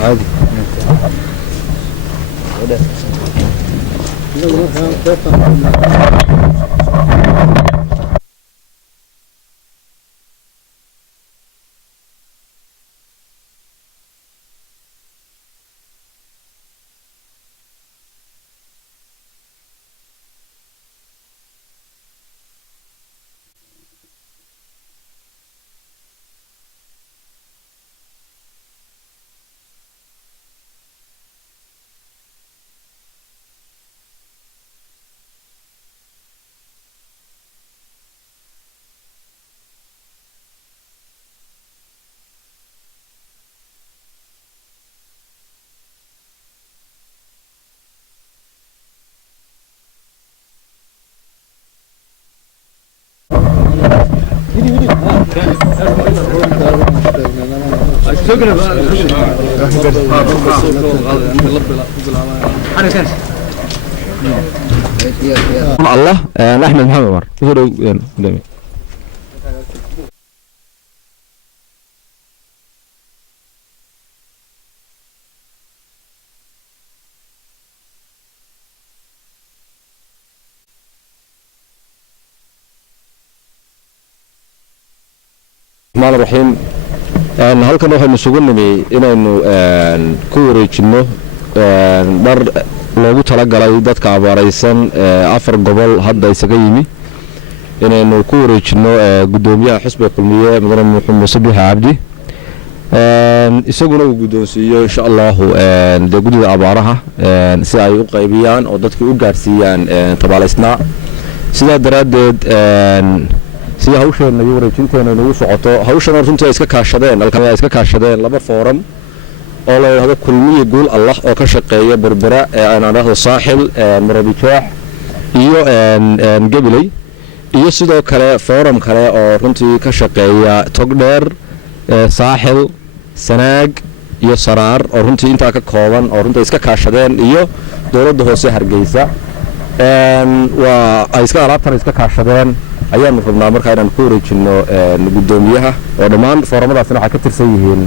عادي الله أحمد محمد عمر الرحمن الرحيم halkan waxaynu isugu nimi inaynu ku wareejino dhar loogu talagalay dadka abaaraysan afar gobol hadda isaga yimi inaynu ku wareejino gudoomiyaha xisbiga kulmiye mudane Muuse Biixi Cabdi isaguna uu gudoonsiiyo insha Allah gudida abaaraha si ay u qaybiyaan oo dadka u gaarsiiyaan tabaalaysna sida daraadeed si hawshan ay wareejinteena inuu socoto hawshan runtii iska kaashadeen halka iska kaashadeen laba forum oo la yiraahdo kulmiye guul Allah oo ka shaqeeya Berbera aan araahdo saaxil Marabijaax iyo Gabiley iyo sidoo kale forum kale oo runtii ka shaqeeya Togdheer saaxil Sanaag iyo Saraar oo runtii inta ka kooban oo runtii iska kaashadeen iyo dawladda hoose Hargeysa waa ay iska alaabtan iska kaashadeen ayaan rabnaa markaa inaan ku wareejino gudoomiyaha oo dhammaan foorumadaasna waxa ka tirsan yihiin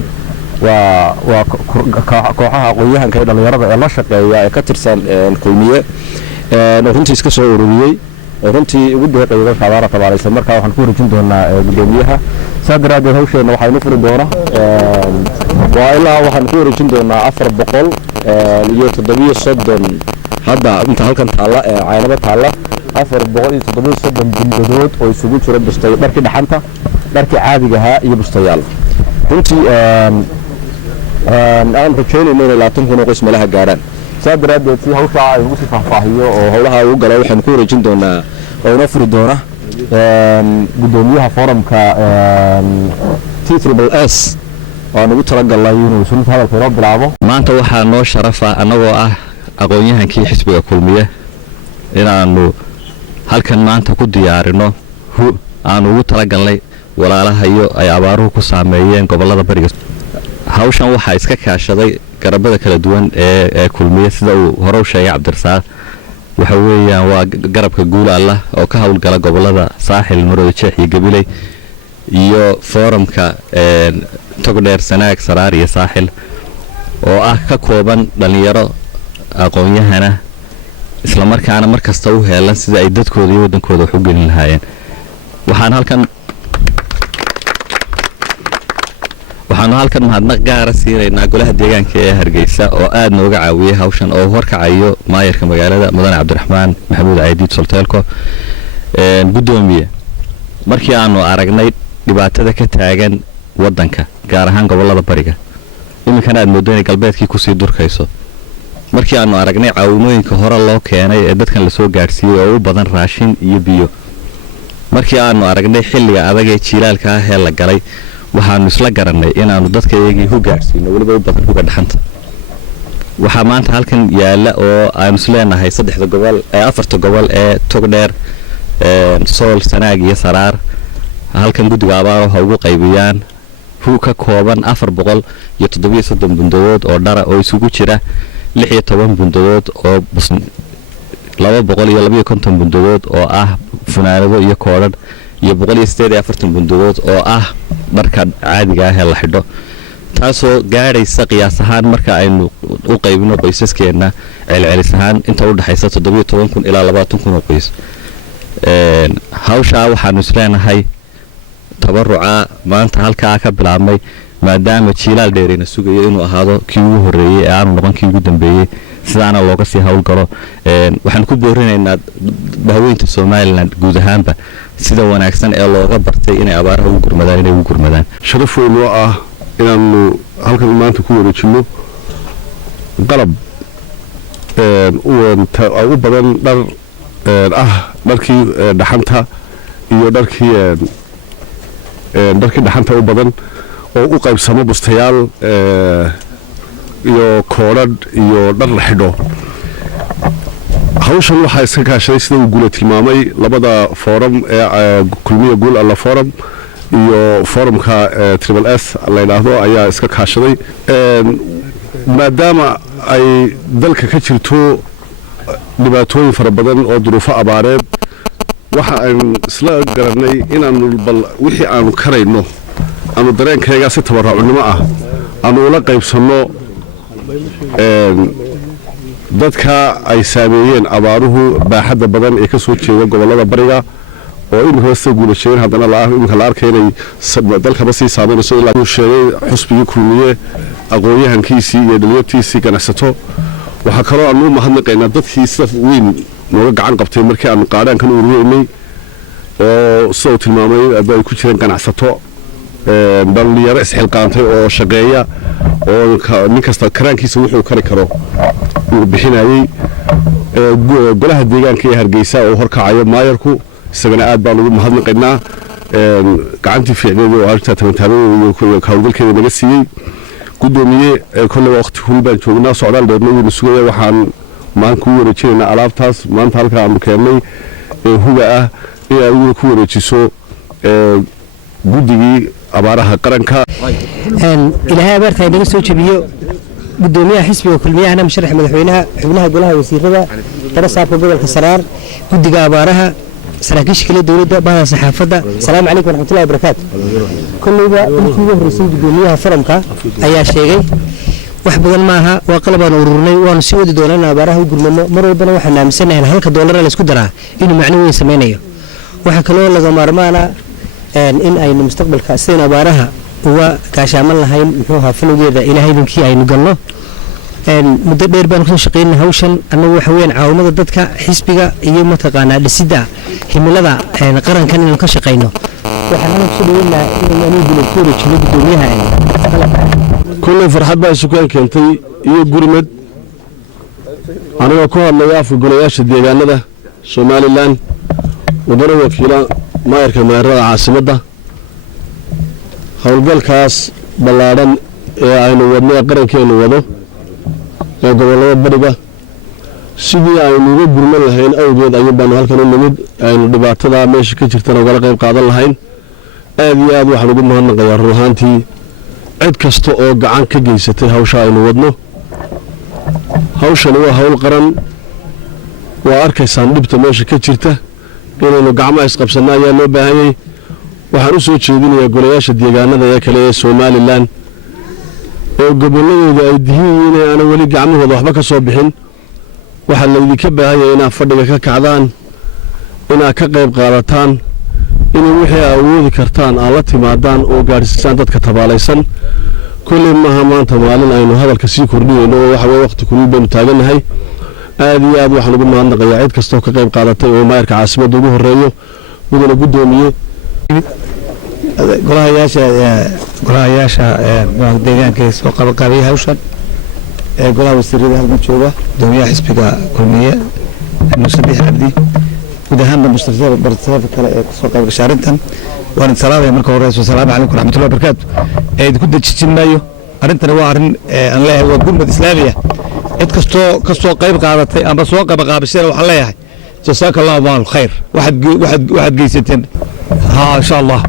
waa kooxaha aqoonyahanka ee dhalinyarada ee la shaqeeya ee ka tirsan kulmiye runtii iska soo ururiyay oo runtii ugu deeqayay shaqaalaha tabaaraysan markaa waxaan ku wareejin doonaa gudoomiyaha saadaraad hawsheena waxaynu furi doonaa waa ilaa waxaan ku wareejin doonaa 400 iyo 730 hadda inta halkan taala caynaba taala 470 bundadood oo isugu jira bustay dharkii dhaxanta dharkii caadiga ahaa iyo bustayaal runtii aan rajaynayno in 20 kun oo qoys meelaha gaaraan saadaradeed si hawsha ay ugu faahfaahiyo oo hawlaha ugu galo waxaan ku wareejin doonaa oo ina furi doona gudoomiyaha forumka TSS oo ugu talagalay inuu sunta hadalka loo bilaabo maanta waxaa noo sharafa anagoo ah aqoonyahankii xisbiga kulmiye inaanu halkan maanta ku diyaarino aan ugu talagalnay walaalaha iyo ay abaaruhu ku saameeyeen gobolada bariga hawshan waxa iska kaashaday garabada kala duwan ee kulmiye sida uu hore u sheegay Cabdirasaaq waxa weeyaan waa garabka guul Allah oo ka hawlgala gobolada saaxil Marabijaax iyo Gabiley iyo forumka Togdheer Sanaag Saraar iyo Saaxil oo ah ka kooban dhalinyaro aqoonyahana isla markaana markasta u heelan sida ay dadkooda iyo wadankooda wax u gelin lahaayeen waxaan halkan mahadnaq gaar ah siinaynaa golaha deegaanka ee Hargeysa oo aad nooga caawiyay hawshan oo horkacayo maayarka magaalada Mudane Cabdiraxmaan Maxamuud Caydiid Solteelko gudoomiye markii aanu aragnay dhibaatada ka taagan wadanka gaar ahaan gobolada bariga iminkana aad moodeen galbeedkii ku sii durkayso markii aanu aragnay caawimooyinka hore loo keenay ee dadkan la soo gaarsiiyay oo u badan raashin iyo biyo markii aanu aragnay xilliga adag ee jiilaalka ah ee la galay waxaanu isla garanay inaanu dadka iyagii u gaarsiino waliba u badan uga dhaxanta waxa maanta halkan yaala oo aanu isleenahay afarta gobol ee Togdheer Sool Sanaag iyo Saraar halkan gudiga abaaraha ugu qaybiyaan ka kooban 470 bundadood oo dhara oo isugu jira 16 bundadood oo 250 bundadood oo ah funaanado iyo koodhadh iyo 148 bundadood oo ah dharka caadiga ah ee la xidho taasoo gaadhaysa qiyaas ahaan marka aynu u qaybino qoysaskeena celcelis ahaan inta u dhaxaysa 17,000 ilaa 20,000 oo qoys hawsha waxaanu isleenahay tabaruca maanta halkaa ka bilaabmay maadaama jiilaal dheerina sugayo inuu ahaado kii ugu horeeyay ee aanu noqon kii ugu dambeeyay sidaana looga sii hawl galo waxaan ku boorinaynaa daaweynta Soomaaliland guud ahaanba sida wanaagsan ee looga bartay inay abaaraha ugu gurmadaan sharaf weyn oo ah inaanu halkan maanta ku wareejino qalab u badan dhar dharkii dhaxanta iyo dharkii dhaxanta u badan oo u qaybsamo bustayaal iyo koodhadh iyo dhar la xidho hawshan waxaa iska kaashaday sida uu Guule tilmaamay labada forum ee kulmiye guul alla forum iyo forumka triple S la yiraahdo ayaa iska kaashaday maadaama ay dalka ka jirto dhibaatooyin fara badan oo duruufo abaareed waxa aan isla garanay inaanu bal wixii aanu karayno ama dareenkayga si tabarucnimo ah aanu la qaybsano dadka ay saameeyeen abaaruhu baaxadda badan ee ka soo jeeda gobolada bariga oo imika soo guulashay haddana la arkay inay dalkaba sii saameynayso ilaa uu sheegay xusbigii kulmiye aqoonyahankiisii iyo dhalinyartiisii ganacsato waxa kaloo aanu mahadnaqaynaa dadkii saf weyn nooga gacan qabtay markii aanu qaadhaankan urureynay oo soo tilmaamay ay ku jireen ganacsato dhalinyaro isxilqaantay oo shaqeeya oo nin kasta karaankiisa wuxuu kari karo uu bixinayay golaha deegaanka ee Hargeysa oo horkacayo maayarku isagana aad baan ugu mahadnaqaynaa gacantii fiicneed oo arrinta tabantaabay iyo hawlgalkeeda naga siiyey gudoomiye kolle waqti hul baan joognaa socdaal dheerna wuu sugaya waxaan maanta ku wareejinaynaa alaabtaas maanta halka aanu keenay huga ah in ay ku wareejiso guddigii abaaraha qaranka ilaahay abaarta ay naga soo jabiyo gudoomiyaha xisbiga kulmiyahana musharax madaxweynaha xubnaha golaha wasiirada darasaabka gobolka Saraar guddiga abaaraha saraakiisha kale dawladda bahda saxaafadda salaamu calaykum waraxmatullaahi wabarakaatu kulliba intii ugu horeysay gudoomiyaha faramka ayaa sheegay wax badan maaha waa qalabaan ururnay waanu sii wadi doonaa abaaraha u gurmano mar walbana waxaan aaminsanahay halka dollar la isku daraa inuu macno weyn sameeyo waxa kale oo laga maarmaana in aynu mustaqbalka sideen abaaraha uga gaashaaman lahayn muxuu ahaa filowgeeda ilaahay idinkii aynu galno muddo dheer baan ku shaqeynay hawshan annagu waxa weeyaan caawimada dadka xisbiga iyo mataqaanaa dhisidda himilada qarankan inaan ka shaqeyno waxaan ku dhaweynaa inaan ku wareejino gudoomiyaha kullu farxad baa suuqan keentay iyo gurmad aniga ku hadlaya afka golayaasha deegaanada Soomaaliland wadana wakiila maayarka maayarada caasimadda hawlgalkaas ballaaran ee aynu wadnay qarankeenu wado ee gobolada bariga sidii aynu uga gurman lahayn awgeed ayuu baan halkan u nimid aynu dhibaatada meesha ka jirtana uga qayb qaadan lahayn aad iyo aad waxaan ugu mahadnaqayaa ruuxaantii cid kasta oo gacan ka geysatay hawsha aynu wadno hawshan waa hawl qaran waa arkaysaan dhibta meesha ka jirta inaynu gacmaha isqabsanaa ayaa loo baahanyay waxaan u soo jeedinayaa golayaasha deegaanada ee kale ee Soomaaliland oo gobolladooda ay dihiin inay wali gacmahooda waxba ka soo bixin waxa la idinka baahayay inaad fadhiga ka kacdaan inaad ka qayb qaadataan inay wixii awoodi kartaan aad la timaadaan oo gaarsiisaan dadka tabaalaysan kulli maaha maanta maalin aynu hadalka sii kordhinayno oo waxa weeye waqti kulul baynu taaganahay aad iyo aad waxaan ugu mahadnaqayaa cid kastoo ka qayb qaadatay oo maayarka caasimadda ugu horeeyo mudane gudoomiye golahayaasha deegaanka soo qabaqaabay hawshan golaha wasiirada halkan jooga gudoomiyaha xisbiga kulmiye Musaddiq Abdi guud ahaan mushtarada bartamaha kale ee soo qayb gashay arintan waan salaamay marka hore salaamu calaykum waraxmatullaahi wabarakaatu ku dajinaayo arintana waa arin aan leeyahay waa gurmad islaamiya cid ka soo qayb qaadatay ama soo qabaqaabisay waxaan leeyahay jazakallahu maal khayr waxaad geysateen ha insha Allah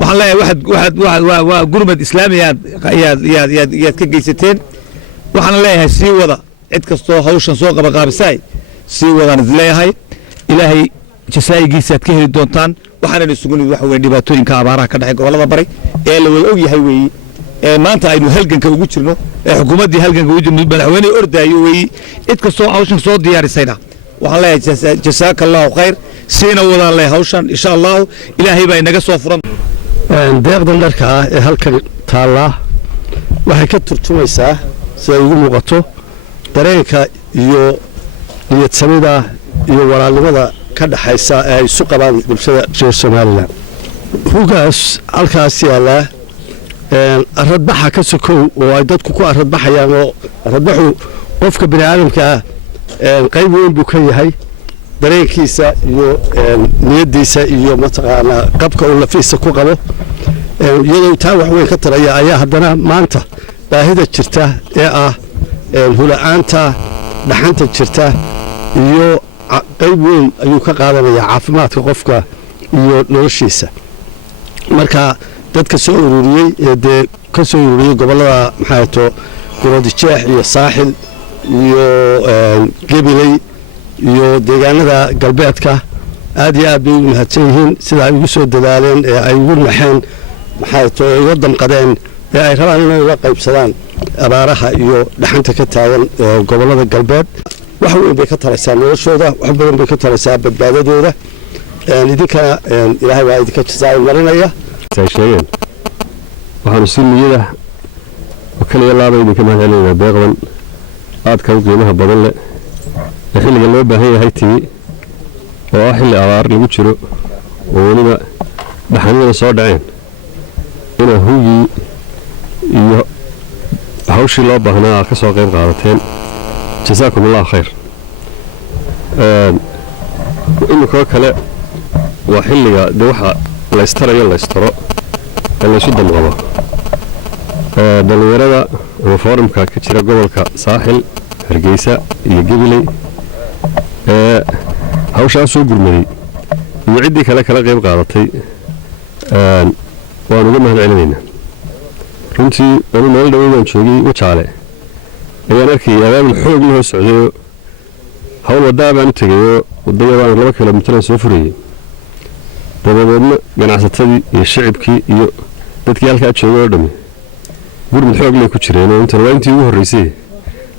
waxaan leeyahay waa gurmad islaamiya yaad ka geysateen waxaan leeyahay sii wada cid kastoo hawshan soo qabaqaabisay sii wadaan isleeyahay ilaahay jasaa'igiisaad ka heli doontaan waxaanan isugu nimid waxa weeye dhibaatooyinka abaaraha ka dhacay gobollada bari ee la wada og yahay weeye ee maanta aynu halganka ugu jirno ee xukuumaddii halganka ugu jirno madaxweyne ordaayo weeye cid kastoo hawshan soo diyaarisayna waxaan leeyahay jasaaka allahu khayr siina wadaan leeyahay hawshan insha allahu ilaahay baa inaga soo furan deeqdan dharka ah ee halkan taallaa waxay ka turjumaysaa siday ugu muuqato dareenka iyo niyadsamida iyo walaalnimada ka dhaxaysa ee ay isu qabaan bulshada reer somalilan rugaas halkaas yaallaa aradbaxa ka sokow oo ay dadku ku aradbaxayaan oo aradbaxu qofka bini aadamka ah qayb weyn buu ka yahay dareenkiisa iyo niyadiisa iyo mataqaanaa qabka uu lafiisa ku qabo iyadoo taa wax weyn ka taraya ayaa haddana maanta baahida jirta ee ah hula-aanta dhaxanta jirta iyo qayb weyn ayuu ka qaadanayaa caafimaadka qofka iyo noloshiisa marka dadka soo ururiyey ee dee ka soo ururiyey gobollada maxaato gurodijeex iyo saaxil iyo gabiley iyo deegaanada galbeedka aad iyo aad bay ugu mahadsan yihiin sida ay ugu soo dadaaleen ee ay ugu naxeen maxaato ay uga damqadeen ee ay rabaan inay uga qaybsadaan abaaraha iyo dhaxanta ka taagan gobollada galbeed wax weyn bay ka taraysaa noloshooda wax badan bay ka taraysaa badbaadadooda idinkana ilaahay waa idinka jasaa'i marinaya ay sheegeen waxaanu si niyada oo kaliya laaba idinka mahad celinaynaa deeqdan aadka u qiimaha badan leh ee xilliga loo baahan yahay timi oo ah xilli abaar lagu jiro oo weliba dhaxanidana soo dhaceen inaa hugii iyo hawshii loo baahnaa aad ka soo qayb qaadateen jasaakum allahu khayr iminkoo kale waa xilliga dee waxa laystarayo laystaro ee laysu damqabo dhallinyarada ama foorumka ka jira gobolka saaxil hargeysa iyo gabiley ee hawshaa soo gurmaday iyo ciddii kale kala qayb qaadatay waan uga mahad celinaynaa runtii anu meel dhaweydaan joogay wajaale ayaan arkayay abaabul xoog la hoos socdayoo hawl waddaa baan u tegayoo waddayabaan 2 kilomitir soo furayay dabadeedna ganacsatadii iyo shicibkii iyo dadkii halkaa joogay oo dhammi gurmud xoog lay ku jireen oo intan waa intii ugu horraysay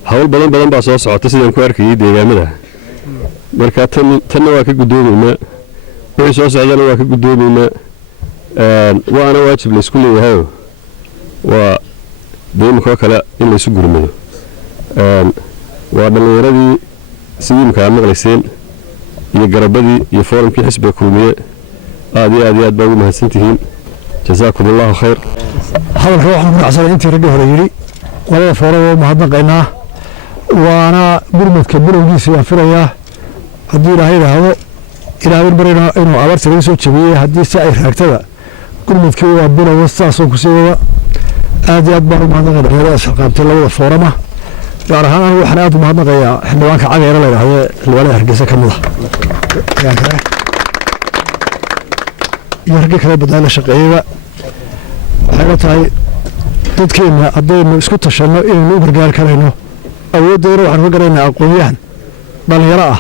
hawl badan baa soo socota sidaan ku arkayay deegaamada marka tanna waa ka guddoomaynaa wixii soo socdana waa ka guddoomaynaa waana waajib laysku leeyahayoo waa deemikoo kale in laysu gurmado waa dhallinyaradii sidii imkaa maqlayseen iyo garabadii iyo foorumkii xisbiga kulmiye aad iyo aad baa ugu mahadsantihiin jasaakum allahu khayr hadalka waxaan ku dhacsanay intii ragga hore yidhi labada foorada waa mahadnaqaynaa waana gurmadka bilowgiisa waan filayaa haddii ilaahay idhaahdo ilaahay barina inuu abaarta laga soo jabiyey haddii si ay raagtada gurmadkii waa bilowa sidaasoo kusii wada aad iyo aad baan u mahadnaqay dhalinyaradaas shaqaabtay labada foorama gaar ahaan anigu waxaan aad u mahadnaqayaa xildhibaanka cageera la yidhaahdo xildhibaanada hargeysa ka mid ah iyo ragga kale badnaa la shaqeeyeyba waxay la tahay dadkeenna haddaynu isku tashanno inaynu u gargaar karayno awooddeena waxaanu ka garaynaa aqoon-yahan dhallinyaro ah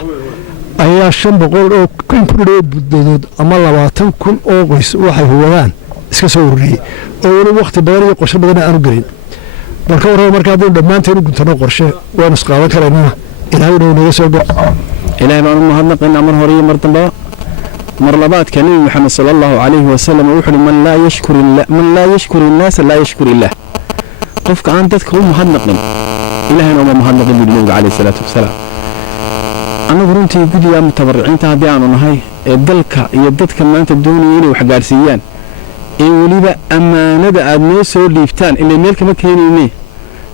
ayaa 500 oo kun ku dhadhow buddadood ama 20 kun oo qoys waxay huwadaan iska soo ururiyey oo weli waqti badan iyo qorshe badan aanu gelin marka warraba marka haddaynu dhammaanteen u guntano qorshe waanu isqaadan karaynaa ilaahay inuu naga soo go ilaahay baan u mahadnaqaynaa mar hore iyo mar dambaba mar labaadka nabi maxamed sallallahu alayhi wasallam wuxuu man laa yashkuru الnaasa laa yashkuru illah qofka aan dadka u mahadnaqin ilaahayna uma mahadnaqin buu nabiga alayhi salaatu wasalaam anagu runtii gudiga mutabarriciinta haddii aanu nahay ee dalka iyo dadka maanta doonaya inay wax gaarsiiyaan ee weliba ammaanada aad noo soo dhiibtaan ilaa meel kama keenayne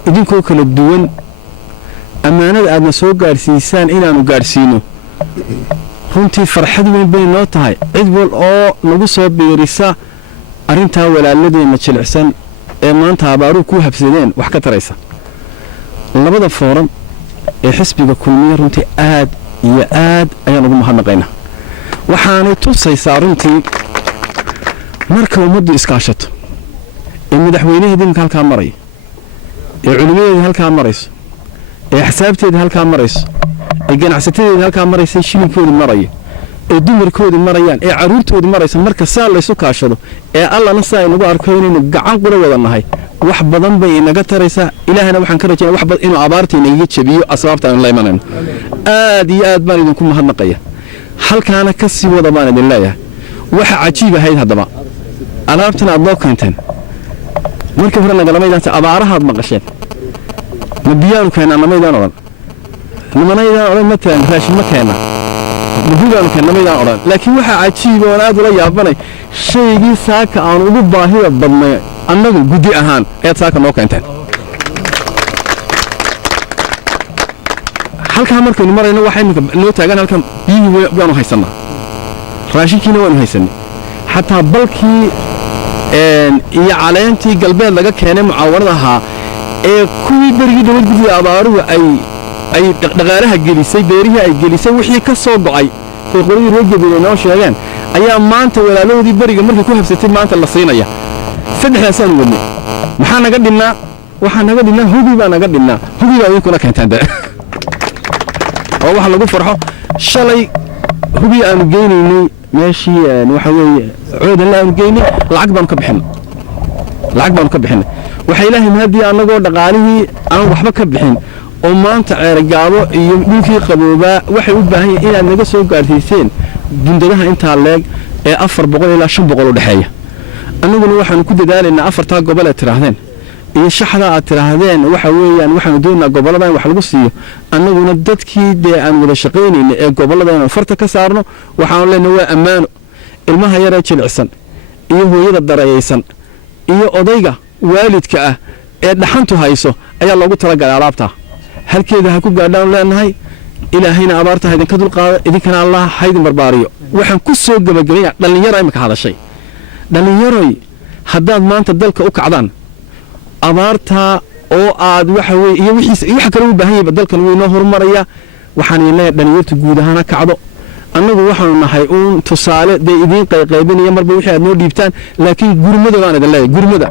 idinkoo kala duwan ammaanada aadna soo gaarsiisaan inaanu gaarsiino runtii farxad weyn bay noo tahay cid wal oo nagu soo biirisa arrintaa walaaladeenna jilicsan ee maanta abaaruhu ku habsadeen wax ka taraysa labada fooram ee xisbiga kulmiye runtii aad iyo aad ayaan ugu mahadnaqaynaa waxaanay tusaysaa runtii marka ummaddu iskaashato ee madaxweynaheeda iminka halkaa maraya ee culimadeeda halkaa marayso ee axsaabteeda halkaa marayso ay ganacsatadeeda halkaa maraysay shilinkoodii maraya ee dumarkoodii marayaan ee carruurtoodii maraysa marka saa laysu kaashado ee allana saa inagu arko inaynu gacan qura wada nahay wax badan bay inaga taraysaa ilaahana waxaan ka rajaynaa wax badan inuu abaarta inaga jabiyo asbaabta aan la imanayno aad iyo aad baan idinku mahadnaqaya halkaana ka sii wada baan idin leeyahay waxa cajiib ahayd haddaba alaabtan aad loo keenteen markii hore nagalamaydaan abaarahaad maqasheen ma biyaanu keennaa namaydaan odhan nimanaydaan odhan matalan raashin ma keennaa mabugaanu keennaa namaydaan odhan laakiin waxaa cajiib oon aad ula yaabanay shaygii saaka aanu ugu baahida badnay annagu guddi ahaan ayaad saaka noo keenteen halkaa markaynu marayno waxaa iminka noo taagan halkan biyihii waanu haysannaa raashinkiina waanu haysanay xataa balkii iyo caleentii galbeed laga keenay mucaawanada ahaa ee kuwii berigii dowlad guddiga abaaruhu ay dhaqaalaha gelisay beerihii ay gelisay wixii ka soo go'ay ay qoladii reer gabeeley noo sheegeen ayaa maanta walaalahoodii beriga markay ku habsatay maanta la siinaya saddexdaasaanu wadnay maxaa naga dhinnaa waxaa naga dhinnaa hubi baa naga dhinnaa hubi baa idinkuna keentaan de oo wax lagu farxo shalay hubi aanu geynaynay meeshii waxa weeye coodanla aanu geynay lacag baanu ka bixinay waxaa ilaahay mahadii annagoo dhaqaalihii aan waxba ka bixin oo maanta ceergaabo iyo dhulkii qaboobaa waxay u baahan yihiin inaad naga soo gaarsiiseen bundadaha intaa leeg ee 400 ilaa 500 u dhexeeya annaguna waxaanu ku dadaalaynaa afartaa gobol ee tiraahdeen iyo shaxda aad tiraahdeen waxa weeyaan waxaanu doonaynaa gobollada in wax lagu siiyo annaguna dadkii dee aan wada shaqaynayna ee gobollada inaan farta ka saarno waxaanu leenahay waa ammaano ilmaha yaree jilicsan iyo hooyada darayaysan iyo odayga waalidka ah ee dhaxantu hayso ayaa loogu talagalay alaabtaa halkeeda ha ku gaadhaan leenahay ilaahayna abaarta ha idinka dulqaado idinkana allah ha idin barbaariyo waxaan ku soo gabagabaynaa dhallinyaro imika hadashay dhallinyaroy haddaad maanta dalka u kacdaan abaartaa oo aad waxa weye iyo waxa kale u baahan yahay dalkan wuu inoo horumaraya waxaan idin leeyahay dhallinyartu guud ahaan ha kacdo annagu waxaanu nahay uun tusaale dee idiin qayqaybinaya marba wixii aad noo dhiibtaan laakiin gurmada baan idin leeyahay gurmada